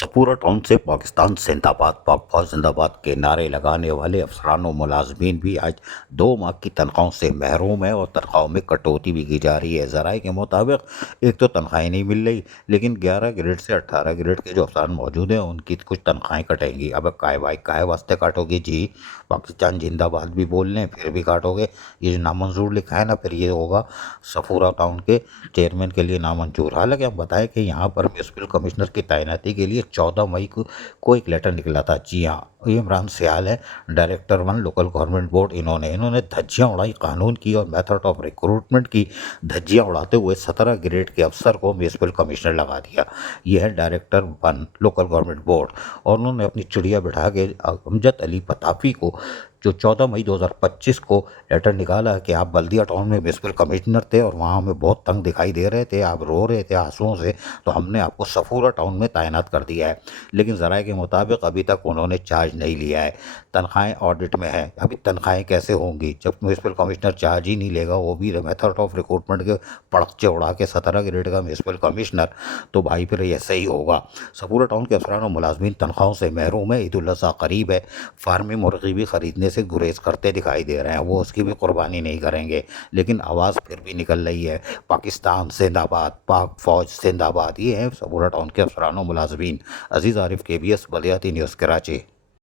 सपूरा town से पाकिस्तान जिंदाबाद, पाक फौज जिंदाबाद के नारे लगाने वाले अफसरान और मुलाजमीन भी आज 2 माह की तनख्वाहों से महरूम है और तनख्वाहों में कटौती भी की जा रही है। ज़राए के मुताबिक एक तो तनख्वाहें नहीं मिल रही, लेकिन 11 ग्रेड से 18 ग्रेड के जो अफसरान मौजूद हैं उनकी कुछ तनख्वाहें कटेंगी। अब काय भाई काय वास्ते काटोगे जी? पाकिस्तान जिंदाबाद भी बोल लें फिर भी काटोगे? ये जो नामंजूर लिखा है ना, फिर ये होगा सफूरा टाउन के चेयरमैन के लिए नामंजूर। हालांकि हम बताएं कि यहाँ पर म्यूनसिपल कमिश्नर की तैनाती के लिए 14 मई को एक लेटर निकला था। जी हाँ, ये इमरान सियाल है, डायरेक्टर 1 लोकल गवर्नमेंट बोर्ड। इन्होंने धज्जियाँ उड़ाई कानून की और मेथड ऑफ रिक्रूटमेंट की धज्जियाँ उड़ाते हुए 17 ग्रेड के अफसर को म्यूनसिपल कमिश्नर लगा दिया। यह है डायरेक्टर 1 लोकल गवर्नमेंट बोर्ड। और उन्होंने अपनी चिड़िया बिठा के अमजद अली पताफी को, जो 14 मई 2025 को लेटर निकाला कि आप बल्दिया टाउन में म्यूनसिपल कमिश्नर थे और वहाँ हमें बहुत तंग दिखाई दे रहे थे, आप रो रहे थे आंसुओं से, तो हमने आपको सफूरा टाउन में तैनात कर दिया है। लेकिन ज़राए के मुताबिक अभी तक उन्होंने चार्ज नहीं लिया है। तनख्वाहें ऑडिट में है। अभी तनख्वाहें कैसे होंगी जब म्यूनसिपल कमिश्नर चार्ज ही नहीं लेगा, वो भी मेथड ऑफ रिक्रूटमेंट के पड़चे उड़ा के 17 ग्रेड का म्यूनसिपल कमिश्नर? तो भाई फिर ऐसे ही होगा। सपूरा टाउन के अफसरान और मुलाजमीन तनख्वाहों से महरूम है। ईद उल अज़हा करीब है, फार्मी मुर्गी भी खरीदने से गुरेज करते दिखाई दे रहे हैं। वो उसकी भी कुर्बानी नहीं करेंगे, लेकिन आवाज़ फिर भी निकल रही है, पाकिस्तान जिंदाबाद, पाक फौज जिंदाबाद। ये है सपूरा टाउन के अफसरान और मुलाजमीन। अजीज़ आरिफ, KBS बलियाती न्यूज़, कराची।